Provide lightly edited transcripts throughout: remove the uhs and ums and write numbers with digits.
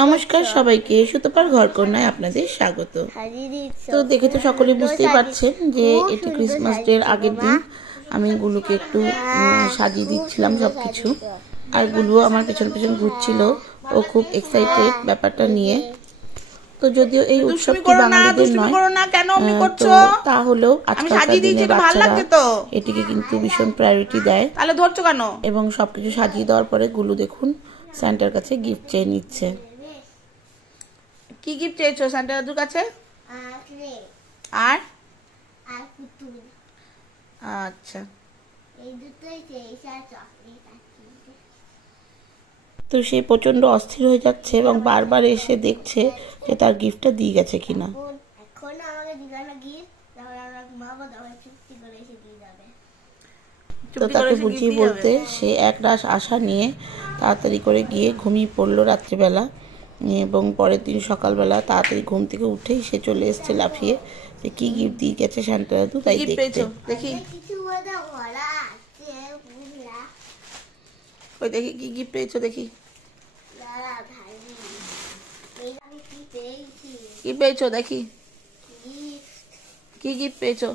নমস্কার সবাইকে, সুতপার ঘরকন্যায় আপনাদের স্বাগত। তো দেখে তো সকলে বুঝতেই পারছেন যে এটি ক্রিসমাস ডের আগের দিন। আমি গুলুকে একটু সাজিয়ে দিচ্ছিলাম সবকিছু, আর গুলু আমার পেছন পেছন ঘুরছিল। ও খুব এক্সাইটেড ব্যাপারটা নিয়ে। তো যদিও এই উৎসবটি বাঙালিদের নয়, তো তাহলেও আজকালকার দিনে বাচ্চারা এটিকে কিন্তু ভীষণ প্রায়োরিটি দেয়। এবং সবকিছু সাজিয়ে দেওয়ার পরে গুলু দেখুন স্যান্টার কাছে গিফট চেয়ে নিচ্ছে। কি গিফট চেয়েছো সান্টা দাদুর কাছে? আর আচ্ছা, তো সে প্রচন্ড অস্থির হয়ে যাচ্ছে এবং বারবার এসে দেখছে যে তার গিফটটা দিয়ে গেছে কিনা। তো তাকে বুঝিয়ে বলতে সে একরাশ আশা নিয়ে তাড়াতাড়ি করে গিয়ে ঘুমিয়ে পড়লো রাত্রিবেলা। এবং পরের দিন সকালবেলা তাড়াতাড়ি ঘুম থেকে উঠেই সে চলে এসছে লাফিয়ে যে কি গিফট দিয়ে গেছে সান্টা দাদু তাই দেখতে। দেখি ওই দেখি কি গিফট পেয়েছো, দেখি কি পেয়েছো, দেখি কি গিফট পেয়েছো।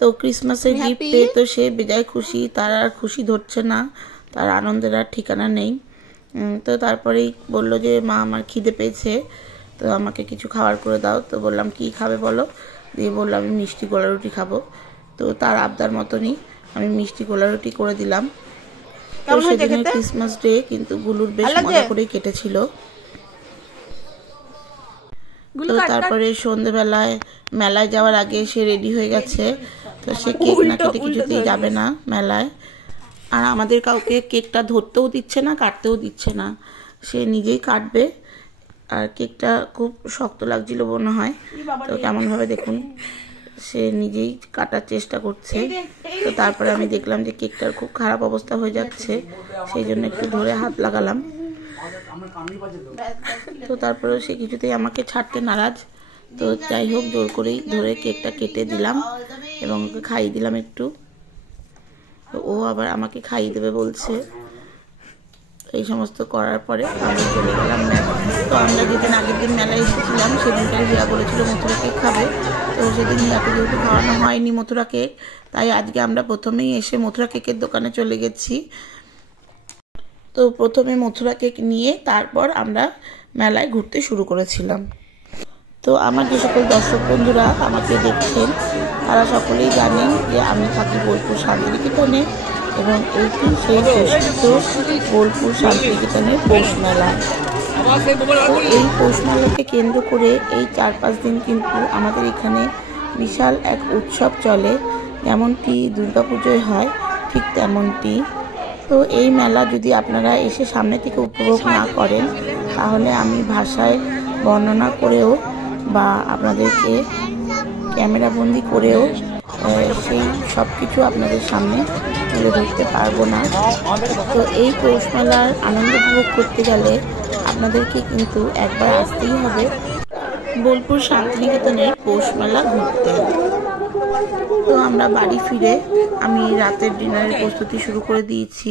তো ক্রিসমাসের গিফট পেয়ে তো সে বেজায় খুশি, তার আর খুশি ধরছে না, তার আনন্দের আর ঠিকানা নেই। তো তারপরেই বলল যে মা আমার খিদে পেয়েছে, তো আমাকে কিছু খাবার করে দাও। তো বললাম কি খাবে বলো, দিয়ে বললাম আমি মিষ্টি গোলা রুটি খাবো। তো তার আবদার মতনই আমি মিষ্টি গোলা রুটি করে দিলাম। তো সেদিনের ক্রিসমাস ডে কিন্তু গুলুর বেশ মজা করেই কেটেছিল। তো তারপরে সন্ধ্যেবেলায় মেলায় যাওয়ার আগে সে রেডি হয়ে গেছে। তো সে কেক না কেটে কিছুতেই যাবে না মেলায়, আর আমাদের কাউকে কেকটা ধরতেও দিচ্ছে না, কাটতেও দিচ্ছে না, সে নিজেই কাটবে। আর কেকটা খুব শক্ত লাগছিল মনে হয়, তো কেমনভাবে দেখুন সে নিজেই কাটার চেষ্টা করছে। তো তারপরে আমি দেখলাম যে কেকটার খুব খারাপ অবস্থা হয়ে যাচ্ছে, সেই জন্য একটু ধরে হাত লাগালাম। তো তারপরে সে কিছুতেই আমাকে ছাড়তে নারাজ। তো যাই হোক জোর করেই ধরে কেকটা কেটে দিলাম এবং ওকে খাইয়ে দিলাম একটু। তো ও আবার আমাকে খাইয়ে দেবে বলছে। এই সমস্ত করার পরে আমি চলে গেলাম মেলা। তো আমরা যেদিন আগের দিন মেলায় এসেছিলাম সেদিনটাই হিয়া বলেছিল মথুরা কেক খাবে। তো সেদিন হিয়াকে যেহেতু খাওয়ানো হয়নি মথুরা কেক, তাই আজকে আমরা প্রথমেই এসে মথুরা কেকের দোকানে চলে গেছি। তো প্রথমে মথুরা কেক নিয়ে তারপর আমরা মেলায় ঘুরতে শুরু করেছিলাম। তো আমার যে সকল দর্শক বন্ধুরা আমাকে দেখছেন তারা সকলেই জানেন যে আমি থাকি বোলপুর শান্তিনিকেতনে, এবং এইটি সেই প্রসিদ্ধ বোলপুর শান্তিনিকেতনের পৌষ মেলা। এই পৌষ মেলাকে কেন্দ্র করে এই 4-5 দিন কিন্তু আমাদের এখানে বিশাল এক উৎসব চলে, যেমনটি দুর্গাপুজোয় হয় ঠিক তেমনটি। তো এই মেলা যদি আপনারা এসে সামনে থেকে উপভোগ না করেন তাহলে আমি ভাষায় বর্ণনা করেও বা আপনাদেরকে ক্যামেরাবন্দি করেও সেই সব কিছু আপনাদের সামনে তুলে ধরতে পারবো না। তো এই পৌষ মেলার আনন্দ উপভোগ করতে গেলে আপনাদেরকে কিন্তু একবার আসতেই হবে বোলপুর শান্তিনিকেতনের পৌষ মেলা ঘুরতে। তো আমরা বাড়ি ফিরে আমি রাতের ডিনারের প্রস্তুতি শুরু করে দিয়েছি।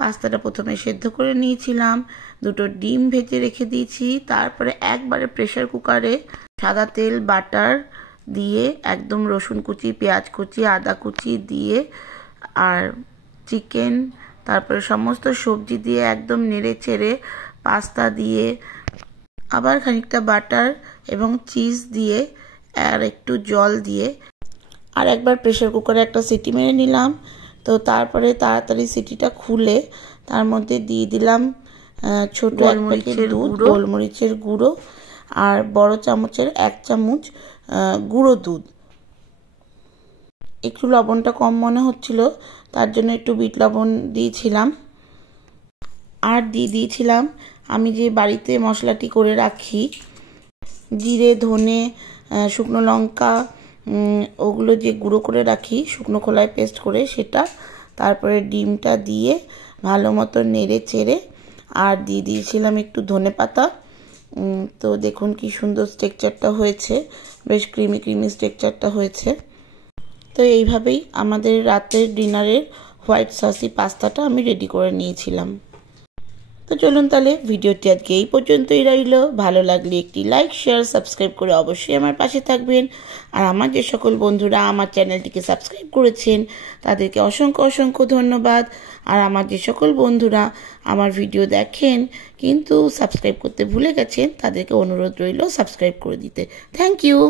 পাস্তাটা প্রথমে সেদ্ধ করে নিয়েছিলাম, 2টো ডিম ভেজে রেখে দিয়েছি, তারপরে একবারে প্রেসার কুকারে সাদা তেল বাটার দিয়ে একদম রসুন কুচি, পেঁয়াজ কুচি, আদা কুচি দিয়ে আর চিকেন, তারপরে সমস্ত সবজি দিয়ে একদম নেড়ে চেড়ে পাস্তা দিয়ে আবার খানিকটা বাটার এবং চিজ দিয়ে আর একটু জল দিয়ে আর একবার প্রেসার কুকারে একটা সিটি মেরে নিলাম। তো তারপরে তাড়াতাড়ি সিটিটা খুলে তার মধ্যে দিয়ে দিলাম ছোট এক প্যাকেট দুধ, গোলমরিচের গুঁড়ো আর বড় চামচের 1 চামচ গুঁড়ো দুধ। একটু লবণটা কম মনে হচ্ছিল, তার জন্য একটু বিট লবণ দিয়েছিলাম। আর দিয়ে দিয়েছিলাম আমি যে বাড়িতে মশলাটি করে রাখি, জিরে, ধনে, শুকনো লঙ্কা, ওগুলো যে গুঁড়ো করে রাখি শুকনো খোলায় পেস্ট করে সেটা। তারপরে ডিমটা দিয়ে ভালো মতো নেড়ে চেড়ে আর দিয়ে দিয়েছিলাম একটু ধনেপাতা। তো দেখুন কি সুন্দর স্ট্রাকচারটা হয়েছে, বেশ ক্রিমি ক্রিমি স্ট্রাকচারটা হয়েছে। তো এইভাবেই আমাদের রাতের ডিনারের হোয়াইট সসি পাস্তাটা আমি রেডি করে নিয়েছিলাম। তো চলুন তাহলে ভিডিওটি আজকে এই পর্যন্তই রইল। ভালো লাগলে একটি লাইক শেয়ার সাবস্ক্রাইব করে অবশ্যই আমার পাশে থাকবেন। আর আমার যে সকল বন্ধুরা আমার চ্যানেলটিকে সাবস্ক্রাইব করেছেন তাদেরকে অসংখ্য অসংখ্য ধন্যবাদ। আর আমার যে সকল বন্ধুরা আমার ভিডিও দেখেন কিন্তু সাবস্ক্রাইব করতে ভুলে গেছেন তাদেরকে অনুরোধ রইল সাবস্ক্রাইব করে দিতে। Thank you.